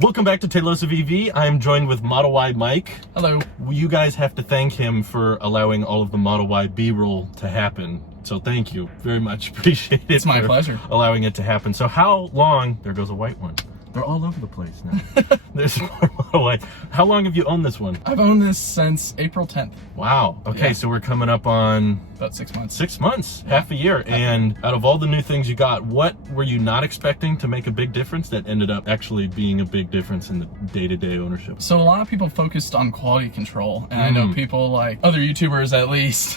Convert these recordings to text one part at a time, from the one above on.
Welcome back to Taylosive EV. I'm joined with Model Y Mike. Hello. You guys have to thank him for allowing all of the Model Y B-roll to happen. So thank you very much. Appreciate it. It's my pleasure. Allowing it to happen. So how long, there goes a white one. They're all over the place now. There's more Model Y. How long have you owned this one? I've owned this since April 10th. Wow. Okay, Yeah. so we're coming up on About 6 months. 6 months, Yeah. half a year. And out of all the new things you got, what were you not expecting to make a big difference that ended up actually being a big difference in the day-to-day ownership? So a lot of people focused on quality control, and I know people like other YouTubers at least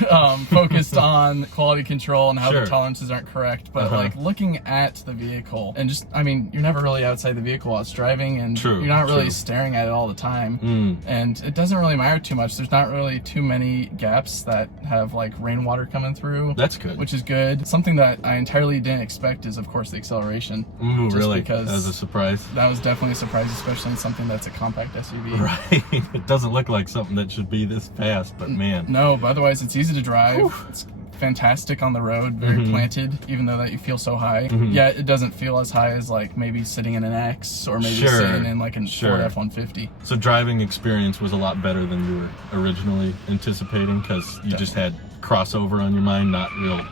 focused on quality control and how Sure. the tolerances aren't correct. But like looking at the vehicle and just, I mean, you're never really outside the vehicle while it's driving, and True, you're not really true. staring at it all the time. And it doesn't really matter too much. There's not really too many gaps that have like rainwater coming through. That's good. Which is good. Something that I entirely didn't expect is, of course, the acceleration. Ooh, Just really? because That was a surprise? that was definitely a surprise, especially in something that's a compact SUV. Right. It doesn't look like something that should be this fast, but man. No, but otherwise it's easy to drive. It's fantastic on the road, very planted, even though that you feel so high. Yet it doesn't feel as high as like maybe sitting in an X or maybe Sure. sitting in like a Sure. Ford F-150. So driving experience was a lot better than you were originally anticipating because you just had crossover on your mind, not real,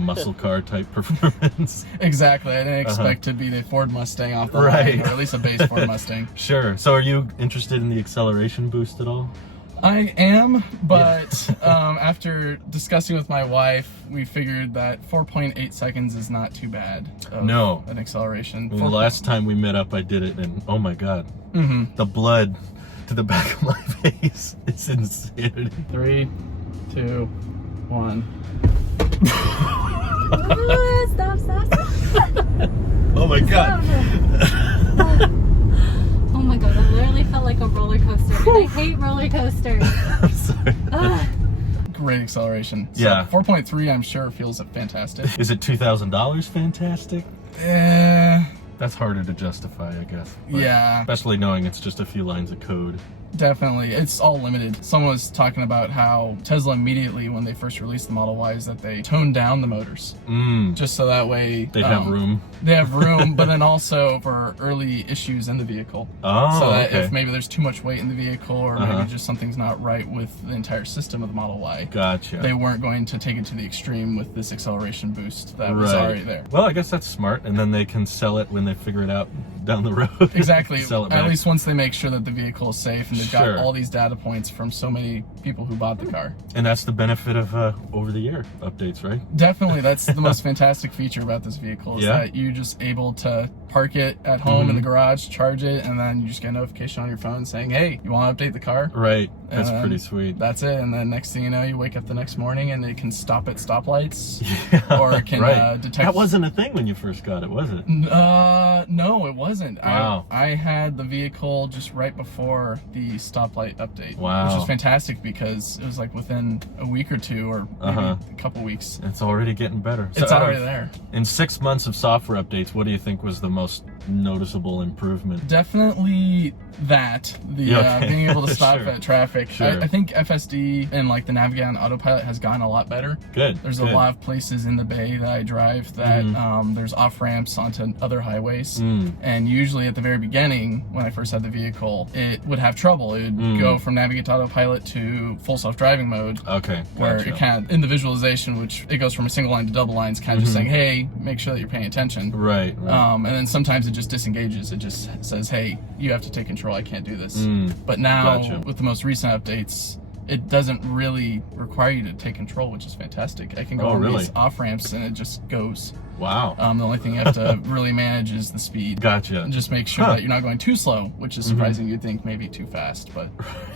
muscle car type performance. Exactly. I didn't expect to be the Ford Mustang off the Right. line, or at least a base Ford Mustang. Sure. So are you interested in the acceleration boost at all? I am, but after discussing with my wife, we figured that 4.8 seconds is not too bad of No. an acceleration. Well, the last time we met up, I did it, and oh my god, the blood to the back of my face. It's insanity. 3, 2, 1. Stop. Oh my god. Oh my god, that literally felt like a roller coaster. And I hate roller coasters. I'm sorry. Great acceleration. So Yeah. 4.3, I'm sure, feels fantastic. Is it $2,000 fantastic? That's harder to justify, I guess. But Yeah. especially knowing it's just a few lines of code. Definitely. It's all limited. Someone was talking about how Tesla immediately, when they first released the Model Ys, that they toned down the motors. Just so that way... They have room. They have room, but then also for early issues in the vehicle. Oh, So that okay. if maybe there's too much weight in the vehicle, or maybe just something's not right with the entire system of the Model Y, Gotcha. they weren't going to take it to the extreme with this acceleration boost that was already there. Well, I guess that's smart, and then they can sell it when they figure it out down the road. Exactly. Sell it At back. least once they make sure that the vehicle is safe and they've Sure. got all these data points from so many people who bought the car. And that's the benefit of over-the-air updates, right? Definitely, that's the most fantastic feature about this vehicle is Yeah. that you're just able to park it at home in the garage, charge it, and then you just get a notification on your phone saying, hey, you want to update the car? Right. That's And pretty sweet. That's it. And then next thing you know, you wake up the next morning and it can stop at stoplights. Yeah, Or it can right. detect... That wasn't a thing when you first got it, was it? No, it wasn't. Wow. I had the vehicle just right before the stoplight update. Wow. Which was fantastic because it was like within a week or two, or maybe a couple weeks. It's already getting better. So It's out already of- there. In 6 months of software updates, what do you think was the most noticeable improvement? Definitely that, the Yeah, okay. being able to stop Sure. at traffic. Sure. I think FSD and like the Navigate on Autopilot has gotten a lot better. Good. There's good. a lot of places in the Bay that I drive that there's off ramps onto other highways, and usually at the very beginning when I first had the vehicle, it would have trouble. It would go from Navigate to Autopilot to full self-driving mode. Okay. Where Gotcha. it kind of, in the visualization, which it goes from a single line to double lines, kind of just saying, hey, make sure that you're paying attention. Right. And then sometimes it just disengages. It just says, hey, you have to take control. I can't do this. But now, Gotcha. with the most recent updates, it doesn't really require you to take control, which is fantastic. I can go on really? these off ramps and it just goes. Wow. The only thing you have to really manage is the speed. Gotcha. And just make sure that you're not going too slow, which is surprising. You'd think maybe too fast, but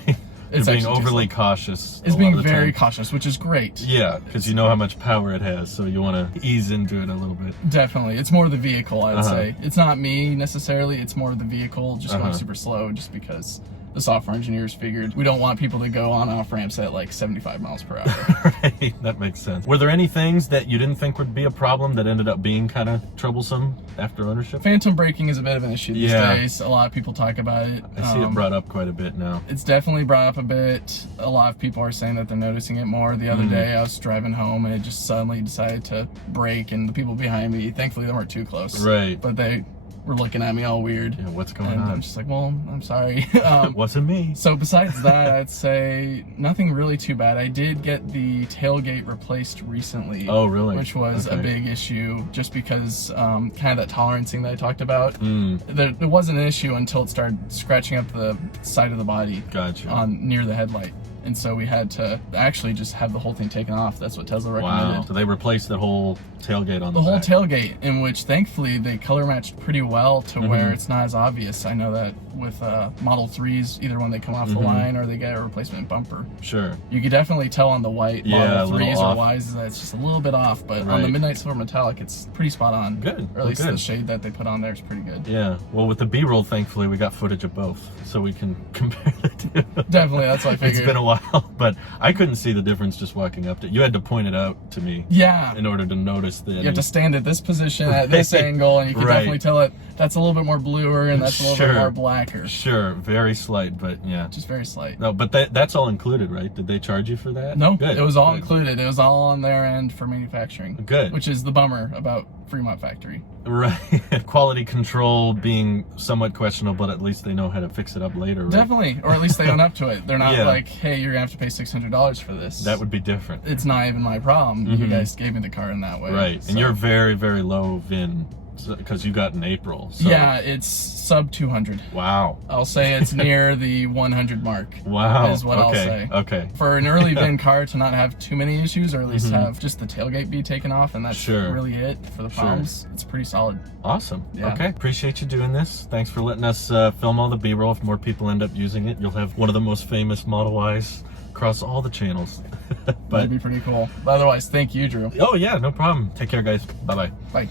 You're it's being actually too overly slow. cautious. It's a being lot of the very time. cautious, which is great. Yeah, because you know how much power it has, so you want to ease into it a little bit. Definitely. It's more the vehicle, I'd say. It's not me necessarily. It's more the vehicle just going super slow just because the software engineers figured we don't want people to go on off ramps at like 75 miles per hour. Right, that makes sense. Were there any things that you didn't think would be a problem that ended up being kind of troublesome after ownership? Phantom braking is a bit of an issue these Yeah. days. A lot of people talk about it. I see it brought up quite a bit now. It's definitely brought up a bit. A lot of people are saying that they're noticing it more. The other day I was driving home and it just suddenly decided to brake, and the people behind me, thankfully they weren't too close. Right. But they were looking at me all weird. Yeah, what's going and on? I'm just like, well, I'm sorry. Wasn't me. So besides that, I'd say nothing really too bad. I did get the tailgate replaced recently. Oh, really? Which was a big issue, just because kind of that tolerancing that I talked about. It wasn't an issue until it started scratching up the side of the body. Gotcha. On near the headlight. And so we had to actually just have the whole thing taken off. That's what Tesla recommended. Wow. So they replaced the whole tailgate on the whole back. tailgate, in which thankfully they color matched pretty well to where it's not as obvious. I know that with Model 3s, either when they come off the line or they get a replacement bumper. Sure. You could definitely tell on the white Yeah, Model 3s off. or Ys that it's just a little bit off, but on the Midnight Silver Metallic, it's pretty spot on. Good. Or at least good. the shade that they put on there is pretty good. Yeah. Well, with the B-roll, thankfully, we got footage of both, so we can compare the two. Definitely, that's what I figured. It's been a while, but I couldn't see the difference just walking up to it. You had to point it out to me. Yeah. In order to notice that. You have to stand at this position at this angle, and you can definitely tell it. That's a little bit more bluer, and that's a little bit more blacker. Sure, very slight, but yeah. Just very slight. No, but that's all included, right? Did they charge you for that? No, Good. it was all included. It was all on their end for manufacturing. Good. Which is the bummer about Fremont Factory. Right. Quality control being somewhat questionable, but at least they know how to fix it up later, right? Definitely, or at least they own up to it. They're not like, hey, you're gonna have to pay $600 for this. That would be different. It's not even my problem. You guys gave me the car in that way. Right, so. and you're very, very low VIN because you got in April. So. Yeah, it's sub 200. Wow. I'll say it's near the 100 mark. Wow. Is what I'll say. Okay. For an early VIN car to not have too many issues, or at least have just the tailgate be taken off, and that's really it for the problems. It's pretty solid. Awesome. Yeah. Okay. Appreciate you doing this. Thanks for letting us film all the B-roll. If more people end up using it, you'll have one of the most famous Model Ys across all the channels. That'd be pretty cool. But otherwise, thank you, Drew. Oh yeah, no problem. Take care, guys. Bye-bye. Bye.